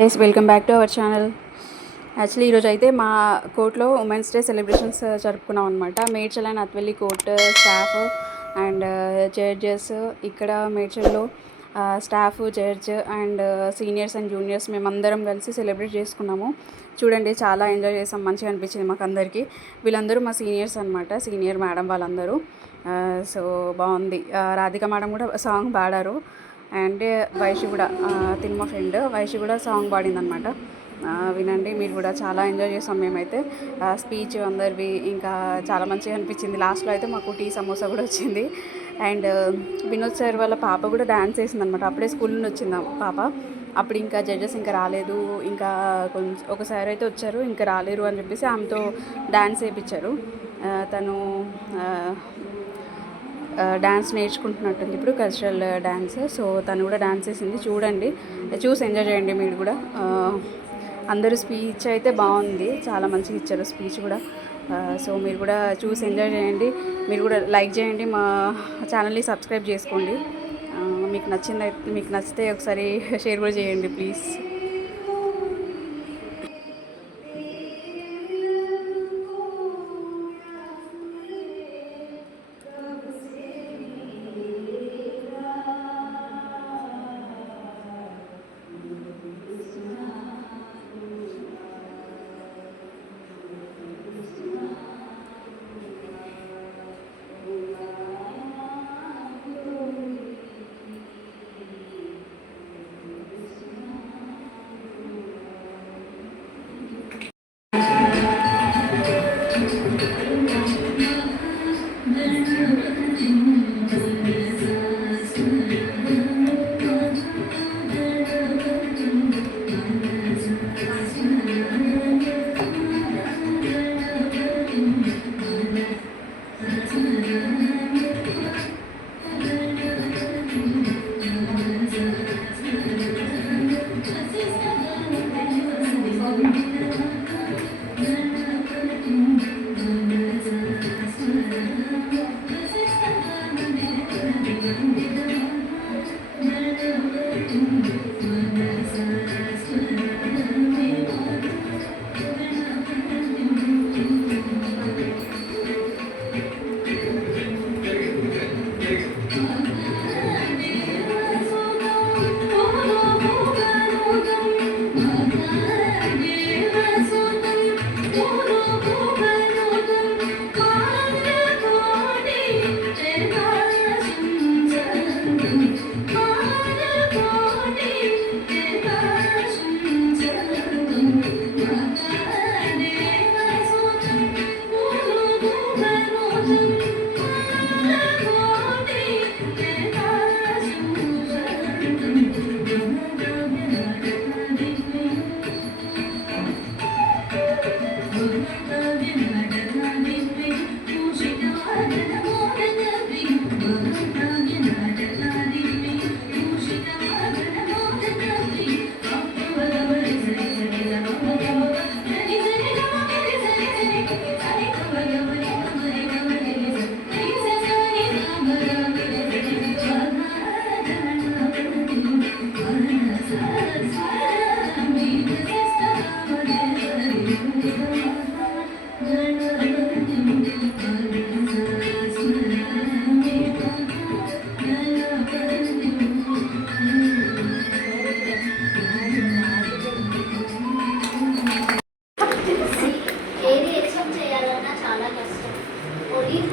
Guys welcome back to our channel. Actually ఈరోజు అయితే మా కోర్టులో ఉమెన్స్ డే సెలబ్రేషన్స్ జరుపుకున్నాం అనమాట. Medchal and Athvelli court staff and judges, ఇక్కడ మేడ్చల్లో staff, judge and seniors and juniors మేమందరం కలిసి సెలబ్రేట్ చేసుకున్నాము. చూడండి, చాలా ఎంజాయ్ చేసాం, మంచిగా అనిపించింది మాకు అందరికీ. వీళ్ళందరూ మా సీనియర్స్ అనమాట, సీనియర్ మేడం వాళ్ళందరూ. సో బాగుంది. రాధిక మేడం కూడా సాంగ్ పాడారు. అండ్ వైషి కూడా, తిను మా ఫ్రెండ్ వైషి కూడా సాంగ్ పాడిందనమాట. వినండి మీరు కూడా. చాలా ఎంజాయ్ చేసాం మేమైతే. స్పీచ్ అందరివి ఇంకా చాలా మంచిగా అనిపించింది. లాస్ట్లో అయితే మాకు టీ సమోసా కూడా వచ్చింది. అండ్ వినోద్ సార్ వాళ్ళ పాప కూడా డ్యాన్స్ వేసింది అనమాట. అప్పుడే స్కూల్ నుండి వచ్చింది పాప. అప్పుడు ఇంకా జడ్జెస్ ఇంకా రాలేదు, ఇంకా కొంచెం ఒకసారి అయితే వచ్చారు, ఇంకా రాలేరు అని చెప్పేసి ఆమెతో డ్యాన్స్ వేయించారు. తను డ్యాన్స్ నేర్చుకుంటున్నట్టుంది ఇప్పుడు, కల్చరల్ డ్యాన్స్. సో తను కూడా డ్యాన్స్ వేసింది. చూడండి, చూసి ఎంజాయ్ చేయండి మీరు కూడా. అందరూ స్పీచ్ అయితే బాగుంది, చాలా మంచిగా ఇచ్చారు స్పీచ్ కూడా. సో మీరు కూడా చూసి ఎంజాయ్ చేయండి. మీరు కూడా లైక్ చేయండి, మా ఛానల్ని సబ్స్క్రైబ్ చేసుకోండి. మీకు నచ్చితే ఒకసారి షేర్ కూడా చేయండి please.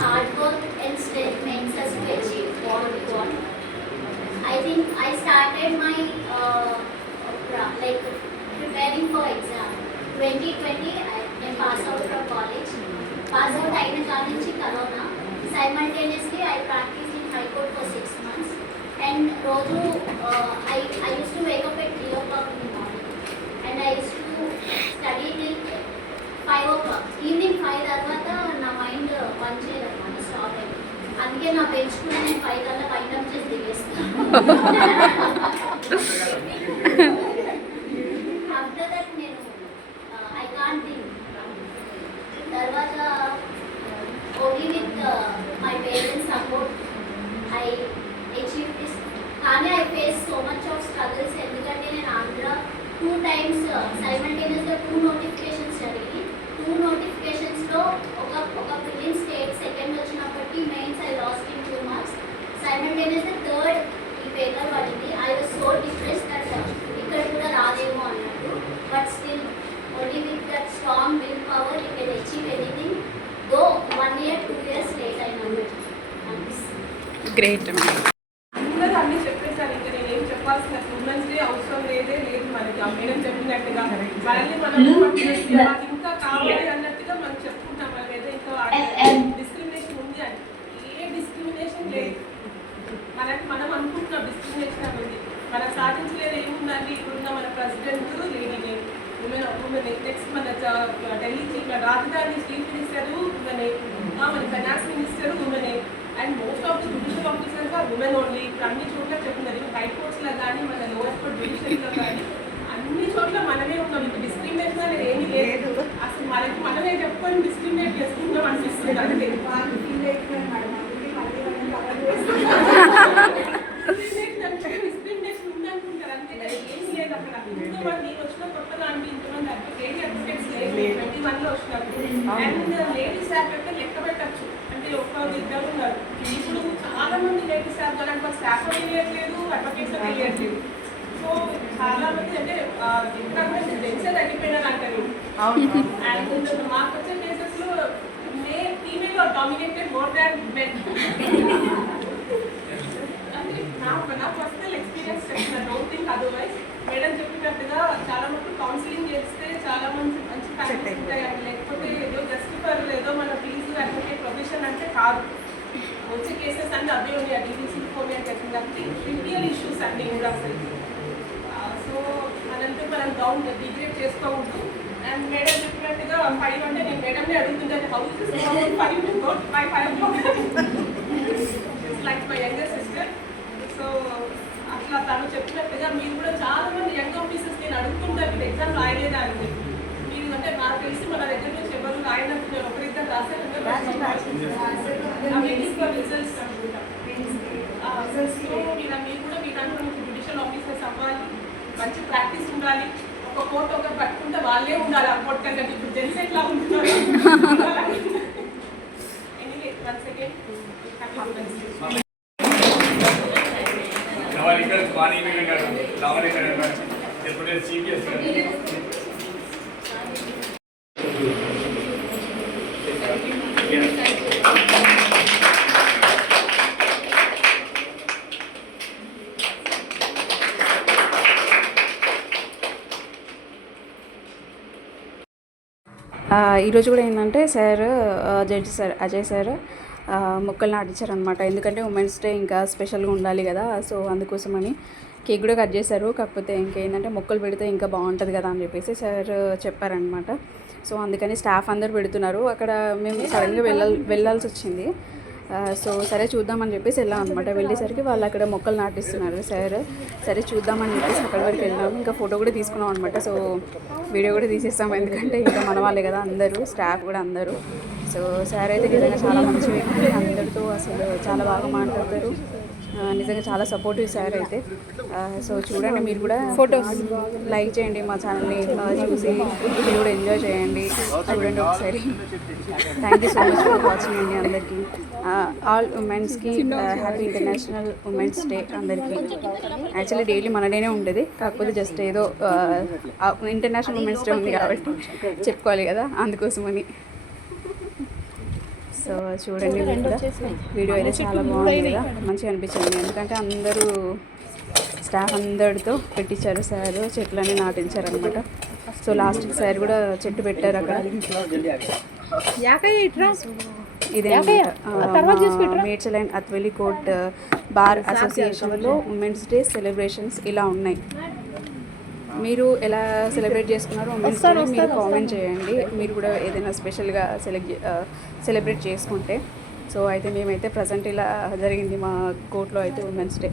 Hard work and strength makes us to achieve what we want. I think I started my preparing for exam 2020. I passed out from college. Pass out అయిన కాడి నుంచి corona. Simultaneously I practiced in High Court for 6 months. And రోజు I used to wake up at 3 o'clock in the morning. And I used to study till 5 o'clock. Evening 5 తర్వాత నా mind పనిచేయదు అన్నమాట, stop అయింది. అందుకే నా బెంచ్ కూడా నేను 5 కల్లా వైండప్ చేసి దిగేస్తాను. ఆఫ్టర్ దట్ నేను ఐ కాంట్ థింక్. తర్వాత only with my parents support I achieve this. కానీ I face so much of struggles. ఎందుకంటే నేను ఆంధ్ర 2 times టైమ్స్ సైమల్టేనియస్గా 2 నోటిఫికేషన్స్ జరిగి 2 నోటిఫికేషన్స్లో ఒక ప్రిలిమ్స్ స్టేట్ సెకండ్ వచ్చినప్పటికీ mains I lost in 2 marks. సైమల్టేనియస్గా థర్డ్ ఈ పేపర్ పడింది. I was so depress that ఇక్కడ కూడా రాదేమో అన్నట్టు. But still only with that strong will power you can achieve anything. Though 1 year 2 years late అయినట్టు అనిపిస్తుంది. గ్రేట్. అందరూ అన్ని చెప్పేశారు. ఇంకా నేను ఏం చెప్పాల్సిన ఉమెన్స్ డే అవసరం లేదు మనకి. ఆ మేడం చెప్పినట్టుగా మనల్ని మనం ఇంకా కావాలి అన్నట్టుగా మనం చెప్పుకుంటాం. మనం ఏదో ఇంకా డిస్క్రిమినేషన్ ఉంది అని. ఏ డిస్క్రిమినేషన్ లేదు. మనం అనుకుంటున్నాం డిస్క్రిమినేషన్ అనేది. మనం సాధించలేదు ఏముందండి. ఇప్పుడున్న మన ప్రెసిడెంట్ లేడీ, ఉమెన్ నెక్స్ట్ మన ఢిల్లీ రాజధాని చీఫ్ మినిస్టర్ ఉమెనే, మన ఫైనాన్స్ మినిస్టర్ ఉమెనే, and most of the judicial officers are women only. ఇప్పుడు అన్ని చోట్ల చెప్తున్నారు. హైకోర్ట్స్లో కానీ మన లోవర్ కోర్ట్ జ్యుడిషియరీలో కానీ అన్ని చోట్ల మనమే ఉన్నాం. ఇప్పుడు డిస్క్రిమినేషన్ అనేది ఏమీ లేదు. అసలు మనమే చెప్పుకొని డిస్క్రిమినేట్ చేసుకుంటాం అనిపిస్తుంది. అంటే డిస్క్రిమినేషన్ ఉందనుకుంటారు అంతే కదా, ఏం లేదు అక్కడ. ఇంతమంది వచ్చిన కొత్తగా అంటే ఇంతమంది లేడీ అడ్వకేట్స్ లేదు 21లో వచ్చినప్పుడు. అండ్ లేడీస్ యాక్ట్ అంటే లెక్క పెట్టచ్చు. అంటే ఒక్క ఇద్దరు ఉన్నారు. ఇప్పుడు చాలా మంది లేడీస్ యాక్ట్ అంటే స్టాఫ్ తెలియట్లేదు, అడ్వకేట్స్ తెలియట్లేదు. సో చాలా మంది అంటే ఎక్కడ జెంట్సే తగ్గిపోయినారు అంటారు. అండ్ మాకు వచ్చే కేసెస్లో female dominated more than men. అంటే నా పర్సనల్ ఎక్స్పీరియన్స్ చెప్తున్నాను. Don't think otherwise. మేడం చెప్పినట్టుగా చాలా మటుకు కౌన్సిలింగ్ చేస్తే చాలా మంచి ఫ్యామిలీస్ ఉంటాయి. అది లేకపోతే ఏదో జస్ట్ ఫర్ ఏదో మన ఫీజు అడ్వకేట్ ప్రొఫెషన్ అంటే కాదు. వచ్చే కేసెస్ అన్నీ అవే ఉన్నాయి. డీబీసీ ఫోన్ అంటే ట్రివియల్ ఇష్యూస్ అన్నీ కూడా అసలు. సో అదంతా మనం డౌన్ డిగ్రేడ్ చేసుకోవద్దు. అండ్ మేడం చెప్పినట్టుగా 5 అంటే నేను మేడంనే అడుగుతుంటాను. How's 5 to go by 5 o'clock. Like my younger sister. So అట్లా తను చెప్పినట్టుగా మీరు కూడా చాలా మంది యంగ్ ఆఫీసర్స్ నేను అడుగుతుంటాను. మీరు ఎగ్జామ్ రాయలేదా అని. మీరు అంటే నాకు తెలిసి మన దగ్గర నుంచి ఎవరు రాయనట్టున్నారు. ఒకరిద్దరు రాశారు రిజల్ట్స్ అనుకుంటా. సో మీరు కూడా మీరంతా జ్యుడిషియల్ ఆఫీసర్స్ అవ్వాలి. మంచి ప్రాక్టీస్ ఉండాలి. ఒక కోర్టు ఒకరు పట్టుకుంటే వాళ్ళే ఉండాలి. ఆ కోర్టు కంటే ఇప్పుడు జెంట్స్ ఎట్లా ఉంటున్నారు. Anyway once again happy women's day. ఇక్కడ వాణి మేడం గారు, లావణ్య మేడం గారు, డెప్యూటీ సిపిఎస్ గారు. ఈరోజు కూడా ఏంటంటే sir judge sir Ajay sir మొక్కలు నాటించారనమాట. ఎందుకంటే ఉమెన్స్ డే ఇంకా స్పెషల్గా ఉండాలి కదా, సో అందుకోసమని కేక్ కూడా కట్ చేశారు. కాకపోతే ఇంకేంటంటే మొక్కలు పెడితే ఇంకా బాగుంటుంది కదా అని చెప్పేసి సార్ చెప్పారనమాట. సో అందుకని స్టాఫ్ అందరు పెడుతున్నారు. అక్కడ మేము సడన్గా వెళ్ళాల్సి వచ్చింది. సో సరే చూద్దామని చెప్పేసి వెళ్ళాం అనమాట. వెళ్ళేసరికి వాళ్ళు అక్కడ మొక్కలు నాటిస్తున్నారు సార్. సరే చూద్దామని చెప్పేసి అక్కడి వరకు వెళ్ళాము. ఇంకా ఫోటో కూడా తీసుకున్నాం అనమాట. సో వీడియో కూడా తీసేస్తాం, ఎందుకంటే ఇంకా మన వాళ్ళే కదా అందరూ, స్టాఫ్ కూడా అందరూ. సో సార్ అయితే నిజంగా చాలా మంచి వ్యక్తి. అందరితో అసలు చాలా బాగా మాట్లాడతారు. నిజంగా చాలా సపోర్టివ్ సార్ అయితే. సో చూడండి, మీరు కూడా ఫొటోస్ లైక్ చేయండి, మా ఛానల్ని చూసి మీరు కూడా ఎంజాయ్ చేయండి. చూడండి ఒకసారి. Thank you so much for watching అండి అందరికీ. ఆల్ ఉమెన్స్కి హ్యాపీ ఇంటర్నేషనల్ ఉమెన్స్ డే అందరికీ. యాక్చువల్లీ డైలీ మన డేనే ఉండేది, కాకపోతే జస్ట్ ఏదో ఇంటర్నేషనల్ ఉమెన్స్ డే ఉంది కాబట్టి చెప్పుకోవాలి కదా, అందుకోసమని. సో చూడండి, వీడియో అయితే చాలా బాగుంది కదా, మంచిగా అనిపించింది. ఎందుకంటే అందరూ స్టాఫ్ అందరితో పెట్టించారు సార్, చెట్లన్నీ నాటించారనమాట. సో లాస్ట్కి సార్ కూడా చెట్టు పెట్టారు అక్కడ. ఇదే Medchal and Athvelli court bar అసోసియేషన్లో ఉమెన్స్ డే సెలబ్రేషన్స్ ఇలా ఉన్నాయి. మీరు ఎలా సెలబ్రేట్ చేసుకున్నారో ఉమెన్స్ డే మీరు కామెంట్ చేయండి. మీరు కూడా ఏదైనా స్పెషల్గా సెలబ్రేట్ చేసుకుంటే. సో అయితే మేమైతే ప్రజెంట్ ఇలా జరిగింది మా కోర్టులో అయితే women's day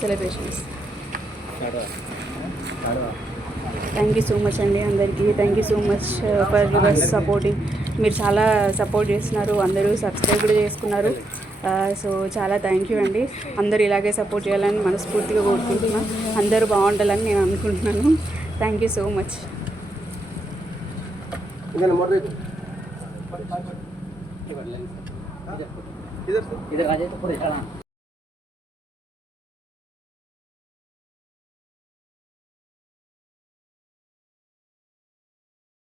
celebrations. Thank you so much అండి అందరికీ. Thank you so much for your supporting. మీరు చాలా సపోర్ట్ చేస్తున్నారు, అందరూ సబ్స్క్రైబ్ కూడా చేసుకున్నారు. సో చాలా థ్యాంక్ యూ అండి. అందరూ ఇలాగే సపోర్ట్ చేయాలని మనస్ఫూర్తిగా కోరుకుంటున్నాను. అందరూ బాగుండాలని నేను అనుకుంటున్నాను. Thank you so much. इधर आ जाए तो पूरे